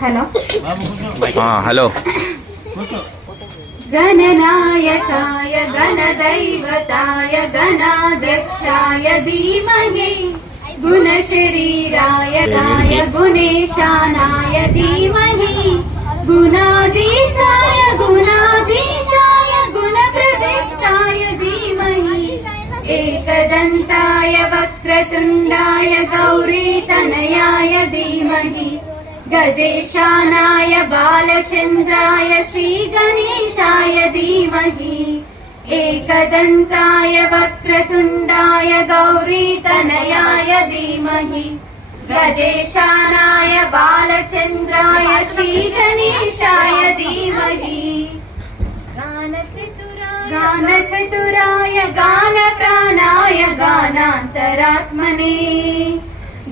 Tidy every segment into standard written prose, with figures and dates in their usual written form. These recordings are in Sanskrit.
Hello hello. गणनायकाय गणदैवताय गणाध्यक्षाय धीमहि गुणशरीराय गाय गुणेशानाय धीमहि गुणाधीशाय गुणाधीशाय गुणप्रविष्टाय धीमहि एकदन्ताय वक्रतुण्डाय गौरीतनयाय धीमहि गजेशानाय बालचन्द्राय श्रीगणेशाय धीमहि एकदन्ताय वक्रतुण्डाय गौरीतनयाय धीमहि गजेशानाय बालचन्द्राय श्रीगणेशाय धीमहि गानचतुराय गानप्राणाय गानान्तरात्मने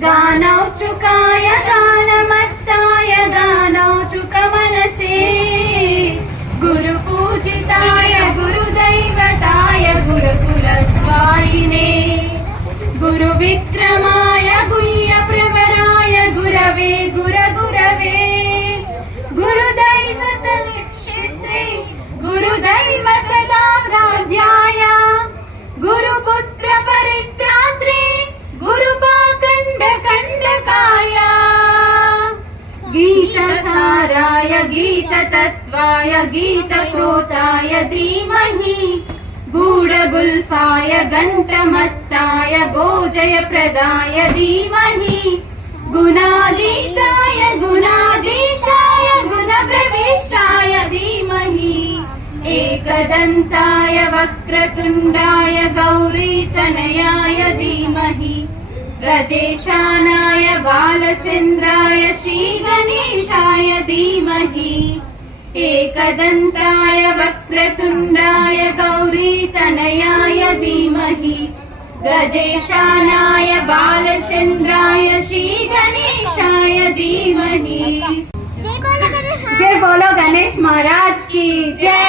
गानौचुकाय गानमत्ताय गानौचुकमनसे गुरुपूजिताय गुरुदैवताय गुरुकुलद्वारिणे गुरुविक्रमाय गुह्यप्रवराय गुरवे गुरगुरवे गुरुदैवतक्षेत्रे गुरुदैव सदाराध्याय गुरुपुत्र परित्रात्रे गुरुपाखण्डकण्डकाय गीतसाराय गीततत्त्वाय गीतकोताय धीमहि गूढगुल्फाय घण्टमत्ताय गोजयप्रदाय धीमहि गुणातीताय गुणाधीशाय गुणप्रविष्टाय धीमहि एकदन्ताय वक्रतुण्डाय गौरीतनयाय धीमहि गजेशानाय बालचन्द्राय श्रीगणेशाय धीमहि एकदन्ताय वक्रतुण्डाय गौरीतनयाय धीमहि गजेशानाय बालचन्द्राय श्रीगणेशाय धीमहि। जय बोलो गणेश महाराज की जय।